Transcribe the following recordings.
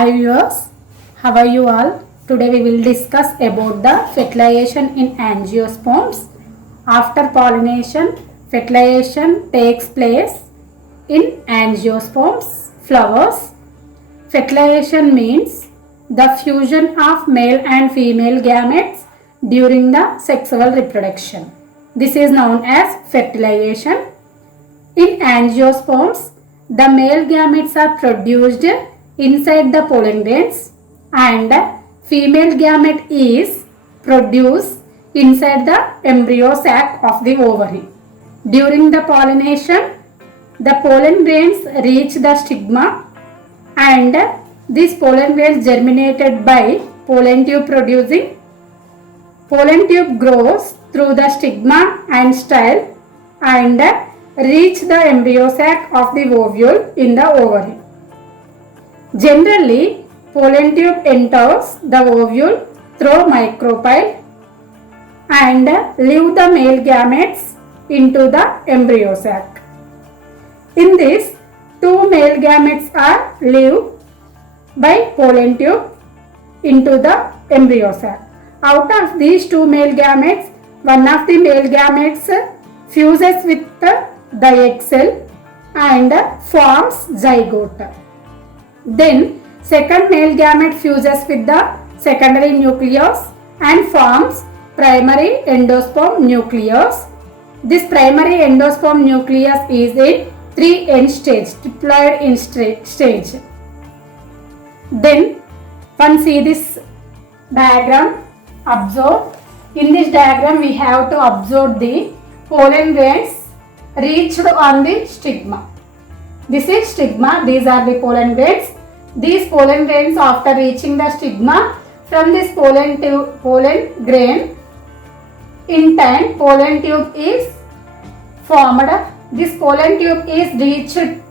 Hi viewers, how are you all? Today we will discuss about the fertilization in angiosperms. After pollination, fertilization takes place in angiosperms, flowers. Fertilization means the fusion of male and female gametes during the sexual reproduction. This is known as fertilization. In angiosperms, the male gametes are produced inside the pollen grains and female gamete is produced inside the embryo sac of the ovary. During the pollination, the pollen grains reach the stigma and these pollen grains germinated by pollen tube producing. Pollen tube grows through the stigma and style and reach the embryo sac of the ovule in the ovary. Generally, pollen tube enters the ovule through micropyle and leave the male gametes into the embryo sac. In this, two male gametes are leave by pollen tube into the embryo sac. Out of these two male gametes, one of the male gametes fuses with the egg cell and forms zygote. Then second male gamete fuses with the secondary nucleus and forms primary endosperm nucleus. This primary endosperm nucleus is in 3N stage, diploid in stage. Then one see this diagram, observe. In this diagram we have to observe the pollen grains reached on the stigma. This is stigma, these are the pollen grains. These pollen grains after reaching the stigma, from this pollen grain, in time pollen tube is formed. This pollen tube is reached to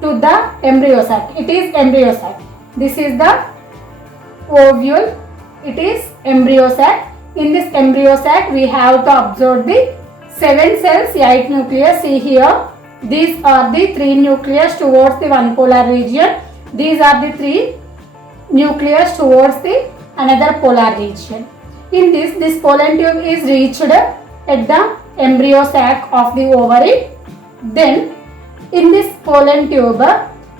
the embryo sac. It is embryo sac. This is the ovule. It is embryo sac. In this embryo sac we have to observe the 7 cells, 8 nucleus. See here, these are the 3 nucleus towards the one polar region. These are the 3 nucleus towards the another polar region. In this pollen tube is reached at the embryo sac of the ovary. Then in this pollen tube,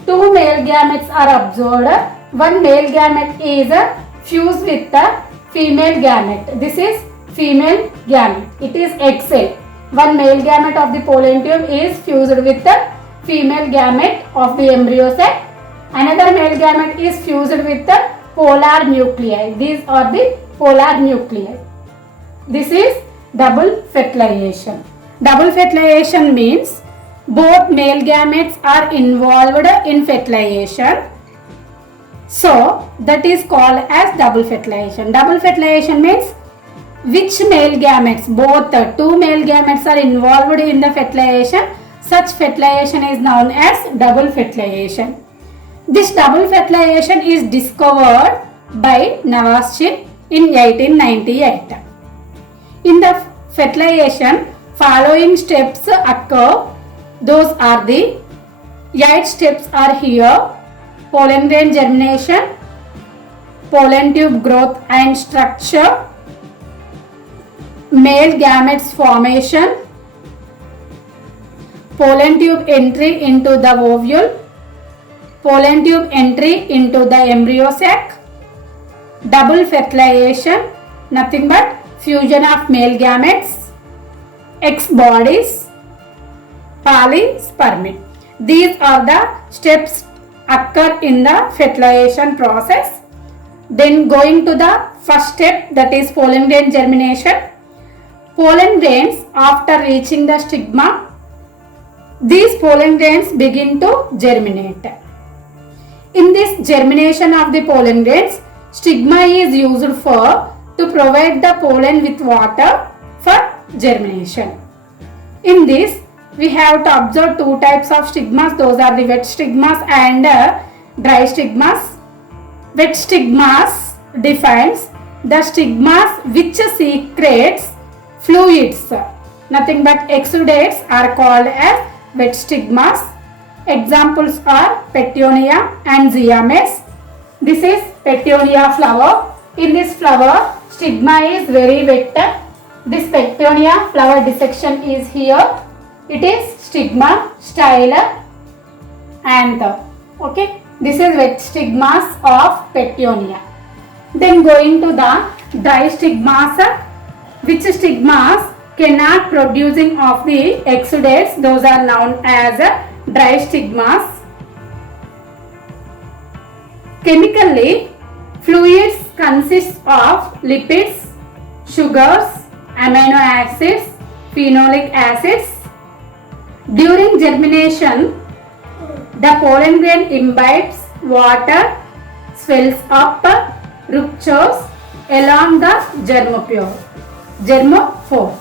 2 male gametes are observed. One male gamete is fused with the female gamete. This is female gamete. It is egg cell. One male gamete of the pollen tube is fused with the female gamete of the embryo sac. Another male gamete is fused with the polar nuclei. These are the polar nuclei. This is double fertilization. Double fertilization means both male gametes are involved in fertilization. So that is called as double fertilization. Double fertilization means which male gametes, both 2 male gametes are involved in the fertilization. Such fertilization is known as double fertilization. This double fertilization is discovered by Navaschin in 1898. In the fertilization, following steps occur. Those are the 8 steps are here: pollen grain germination, pollen tube growth and structure, male gametes formation, pollen tube entry into the ovule, pollen tube entry into the embryo sac, double fertilization, nothing but fusion of male gametes, X bodies, polyspermy. These are the steps occur in the fertilization process. Then going to the first step, that is pollen grain germination. Pollen grains after reaching the stigma, these pollen grains begin to germinate. In this germination of the pollen grains, stigma is used to provide the pollen with water for germination. In this, we have to observe 2 types of stigmas. Those are the wet stigmas and dry stigmas. Wet stigmas defines the stigmas which secretes fluids, nothing but exudates, are called as wet stigmas. Examples are Petunia and Ziames. This is Petunia flower. In this flower, stigma is very wet. This Petunia flower dissection is here. It is stigma, style, anther. Okay, this is wet stigmas of Petunia. Then going to the dry stigmas, which stigmas cannot producing of the exudates, those are known as dry stigmas. Chemically, fluids consist of lipids, sugars, amino acids, phenolic acids. During germination, the pollen grain imbibes water, swells up, ruptures along the germophore.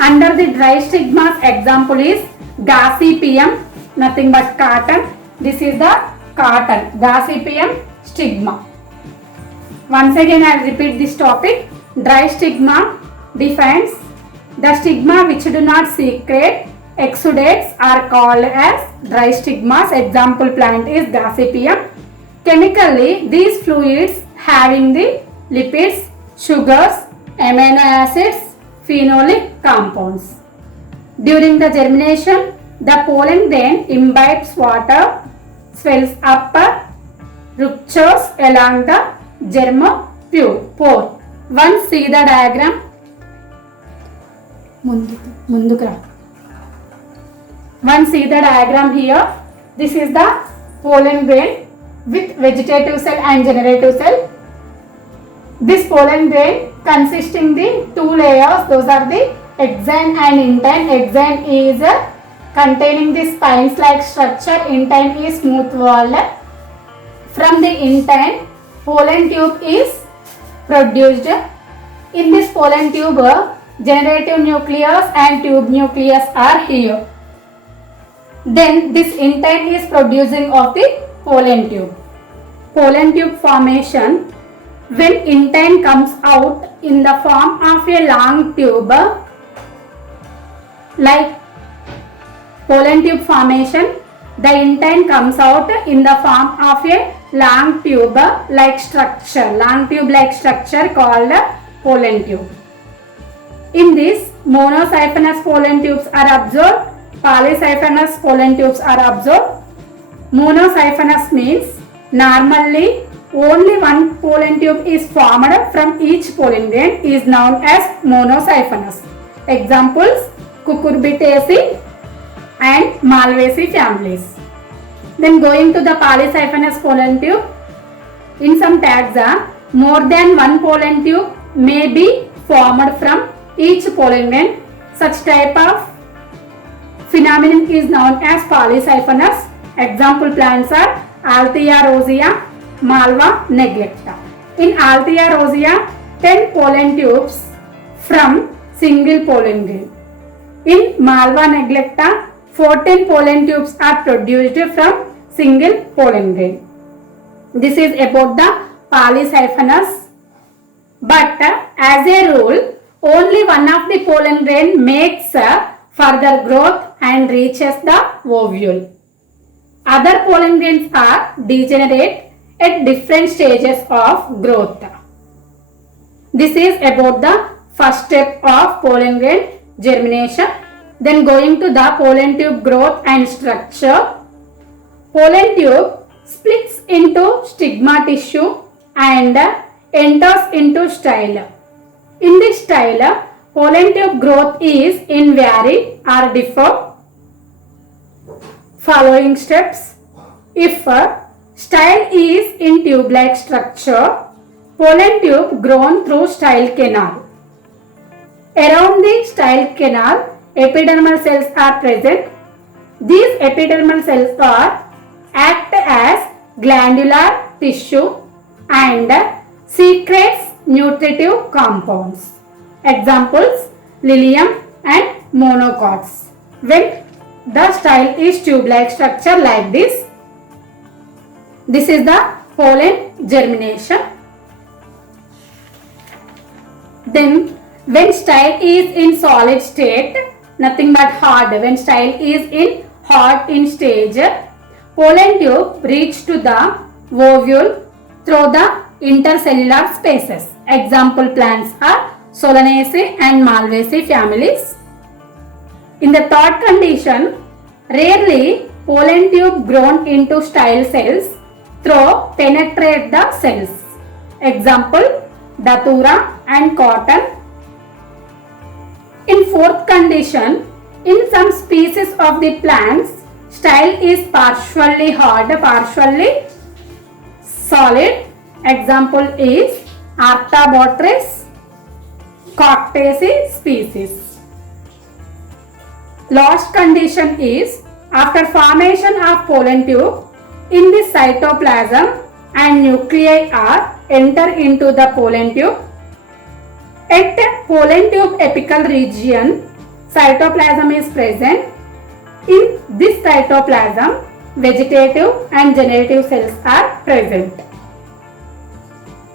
Under the dry stigmas, example is Gossypium, nothing but cotton. This is the cotton, Gossypium stigma. Once again, I will repeat this topic. Dry stigma defines the stigma which do not secrete exudates are called as dry stigmas. Example plant is Gossypium. Chemically, these fluids having the lipids, sugars, amino acids, phenolic compounds. During the germination, the pollen grain imbibes water, swells up, ruptures along the germophore. Once see the diagram. Once see the diagram here. This is the pollen grain with vegetative cell and generative cell. This pollen grain consisting the two layers, those are the exine and intine. Exine is containing the spines like structure, intine is smooth walled. From the intine, pollen tube is produced. In this pollen tube, generative nucleus and tube nucleus are here. Then this intine is producing of the pollen tube. Pollen tube formation, when intine comes out in the form of a long tube, like pollen tube formation, the intine comes out in the form of a long tube like structure, called pollen tube. In this, monocyphinous pollen tubes are observed, polycyphinous pollen tubes are observed. Monocyphinous means normally only one pollen tube is formed from each pollen grain is known as monocyphinous. Examples Cucurbitaceae and Malvaceae families. Then going to the polycyphinous pollen tube, in some taxa, more than one pollen tube may be formed from each pollen grain. Such type of phenomenon is known as polycyphinous. Example plants are Althea rosea, Malva neglecta. In Althea rosea, 10 pollen tubes from single pollen grain. In Malva neglecta, 14 pollen tubes are produced from single pollen grain. This is about the polycyphinous. But as a rule, only one of the pollen grain makes further growth and reaches the ovule. Other pollen grains are degenerate at different stages of growth. This is about the first step of pollen grain germination. Then going to the pollen tube growth and structure. Pollen tube splits into stigma tissue and enters into style. In this style, pollen tube growth is invaried or differ following steps. If style is in tube-like structure, pollen tube grown through style canal. Around the style canal, epidermal cells are present. These epidermal cells act as glandular tissue and secretes nutritive compounds. Examples Lilium and monocots. When the style is tube-like structure like this, this is the pollen germination. Then when style is in solid state, nothing but hard, when style is in hard in stage, pollen tube reach to the ovule through the intercellular spaces. Example plants are Solanaceae and Malvaceae families. In the third condition, rarely pollen tube grown into style cells through penetrate the cells. Example, Datura and cotton. In fourth condition, in some species of the plants, style is partially hard, partially solid. Example is Arctabotrytis coctaceae species. Last condition is after formation of pollen tube in the cytoplasm and nuclei are enter into the pollen tube. At pollen tube apical region, cytoplasm is present. In this cytoplasm, vegetative and generative cells are present.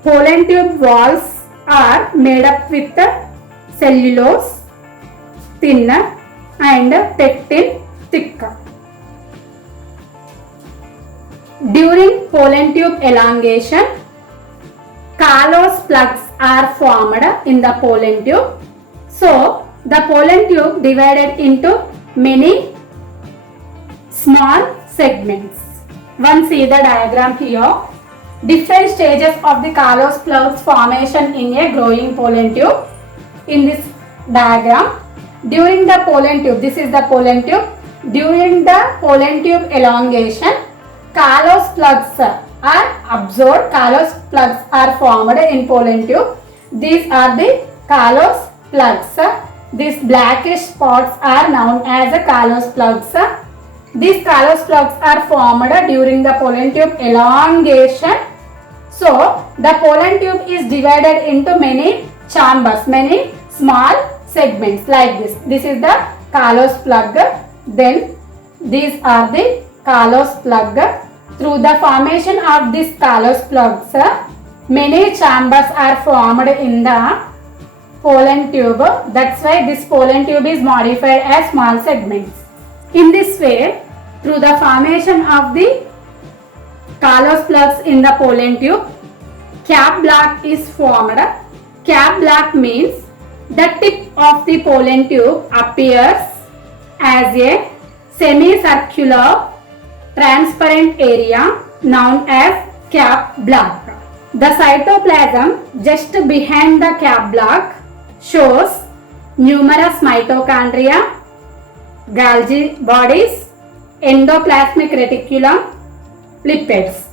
Pollen tube walls are made up with cellulose thinner and pectin thicker. During pollen tube elongation, callose plugs are formed in the pollen tube. So, the pollen tube divided into many small segments. One see the diagram here. Different stages of the callose plugs formation in a growing pollen tube. In this diagram, during the pollen tube, this is the pollen tube. During the pollen tube elongation, callose plugs are absorbed. Callose plugs are formed in pollen tube. These are the callose plugs. These blackish spots are known as the callose plugs. These callose plugs are formed during the pollen tube elongation. So, the pollen tube is divided into many chambers, many small segments like this. This is the callose plug. Then, these are the callose plug. Through the formation of these callose plugs, many chambers are formed in the pollen tube. That's why this pollen tube is modified as small segments. In this way, through the formation of the callose plugs in the pollen tube, cap block is formed. Cap block means the tip of the pollen tube appears as a semicircular transparent area known as cap block. The cytoplasm just behind the cap block shows numerous mitochondria, Golgi bodies, endoplasmic reticulum, lipids.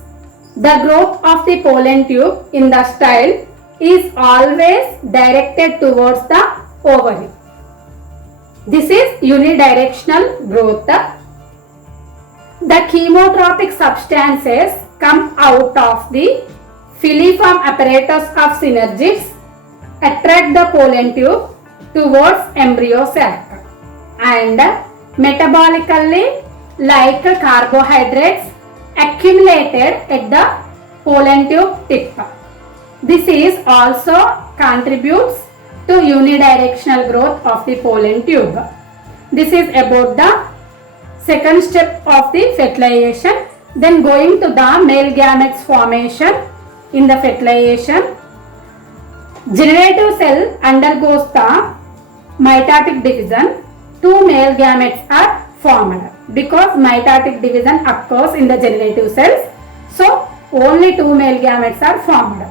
The growth of the pollen tube in the style is always directed towards the ovary. This is unidirectional growth. The chemotropic substances come out of the filiform apparatus of synergids, attract the pollen tube towards embryo sac, and metabolically, like carbohydrates, accumulated at the pollen tube tip. This is also contributes to unidirectional growth of the pollen tube. This is about the second step of the fertilization. Then going to the male gametes formation in the fertilization. Generative cell undergoes the mitotic division. Two male gametes are formed because mitotic division occurs in the generative cells. So only two male gametes are formed.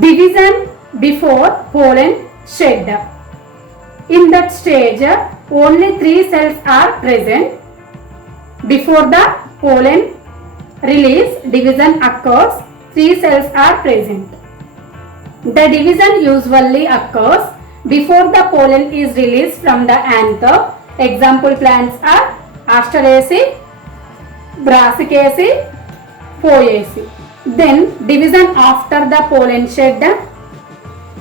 Division before pollen shed. In that stage, only 3 cells are present. Before the pollen release, division occurs. 3 cells are present. The division usually occurs before the pollen is released from the anther. Example plants are Asteraceae, Brassicaceae, Poaceae. Then division after the pollen shed.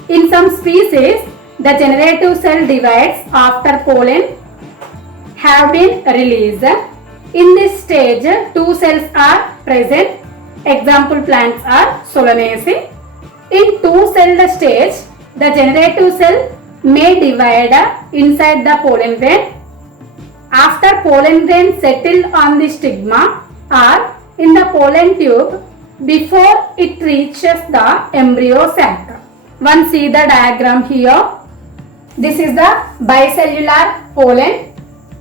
In some species, the generative cell divides after pollen have been released. In this stage, 2 cells are present. Example plants are Solanaceae. In 2-celled stage, the generative cell may divide inside the pollen grain. After pollen grain settle on the stigma or in the pollen tube, before it reaches the embryo sac. One see the diagram here. This is the bicellular pollen.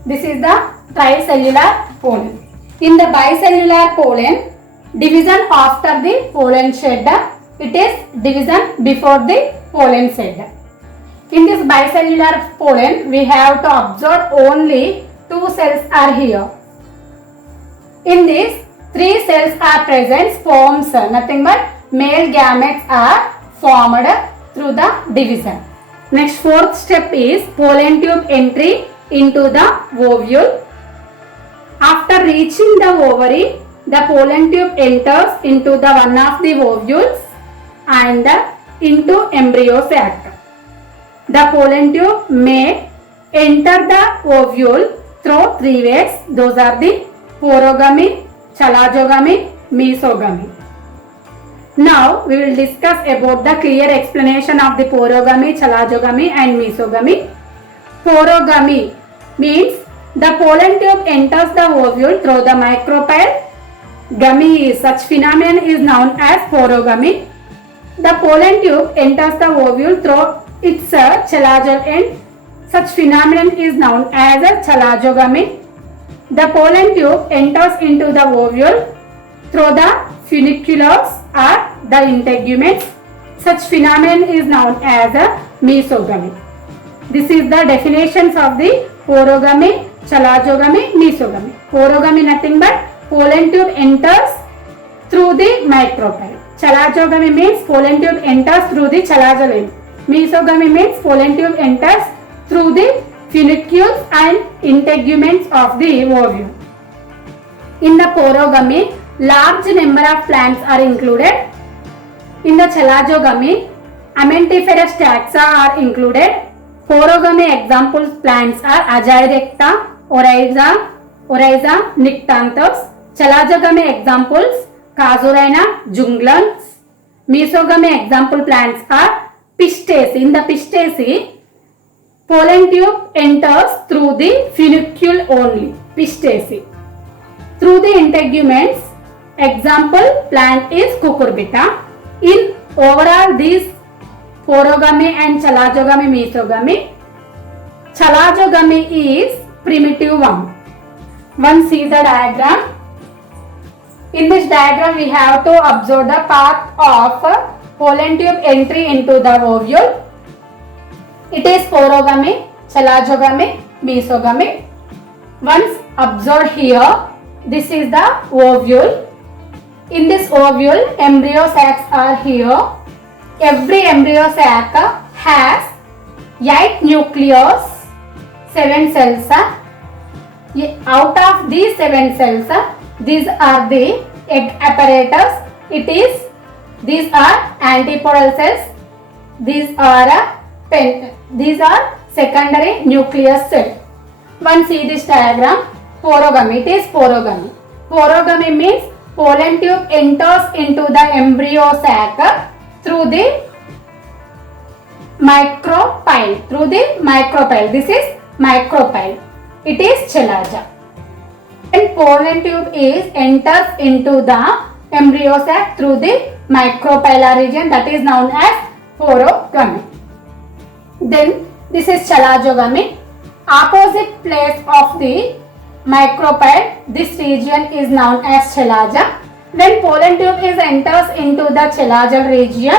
This is the tricellular pollen. In the bicellular pollen, division after the pollen shed. It is division before the pollen shed. In this bicellular pollen, we have to observe only 2 cells are here. In this, 3 cells are present, sperms, nothing but male gametes are formed through the division. Next, fourth step is pollen tube entry into the ovule. After reaching the ovary, the pollen tube enters into the one of the ovules and into embryo sac. The pollen tube may enter the ovule through 3 ways. Those are the porogamy, chalazogamy, mesogamy. Now we will discuss about the clear explanation of the porogamy, chalazogamy and mesogamy. Porogamy means the pollen tube enters the ovule through the micropyle. Gamy is such phenomenon is known as porogamy. The pollen tube enters the ovule through its chalazal end. Such phenomenon is known as a chalazogamy. The pollen tube enters into the ovule through the funiculars or the integuments. Such phenomenon is known as a mesogamy. This is the definitions of the porogamy, chalazogamy, mesogamy. Porogamy nothing but pollen tube enters through the micropyle. Chalazogamy means pollen tube enters through the chalazal end. Mesogamy means pollen tube enters through the funicules and integuments of the ovule. In the porogamy, large number of plants are included. In the chalazogamy, Amentiferous taxa are included. Porogamy example plants are Azadirachta, Oryza, Nyctanthus. Chalazogamy examples Casuarina, Junglans. Mesogamy example plants are Pistaceae. In the Pistaceae, pollen tube enters through the funicule only. Pistaceae. Through the integuments, example plant is Cucurbita. In overall these porogamy and chalazogamy, mesogamy, chalazogamy is primitive one. One see the diagram. In this diagram we have to observe the path of pollen tube entry into the ovule. It is porogamy, chalazogamy, mesogamy. Once observed here, this is the ovule. In this ovule, embryo sacs are here. Every embryo sac has 8 nucleus, 7 cells. Out of these 7 cells, these are the egg apparatus. These are antipodal cells. These are secondary nucleus cells. One see this diagram. Porogamy. It is porogamy. Porogamy means pollen tube enters into the embryo sac through the micropyle. This is micropyle. It is chalaza. And pollen tube enters into the embryo sac through the micropylar region, that is known as porogamy. Then this is chalazogamy. Opposite place of the micropyle, this region is known as chalaza. When pollen tube enters into the chalazal region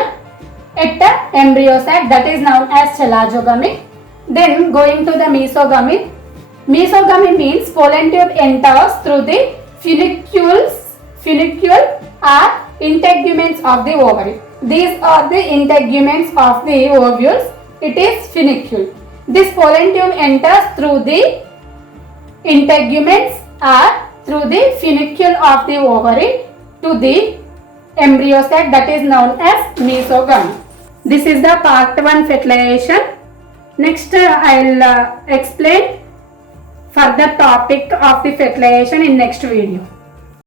at the embryo sac, that is known as chalazogamy. Then going to the mesogamy. Mesogamy means pollen tube enters through the funicule or integuments of the ovary. These are the integuments of the ovules. It is funicule. This pollen tube enters through the integuments or through the funicule of the ovary to the embryo sac, that is known as mesogamy. This is the part 1 fertilization. Next I will explain further topic of the fertilization in next video.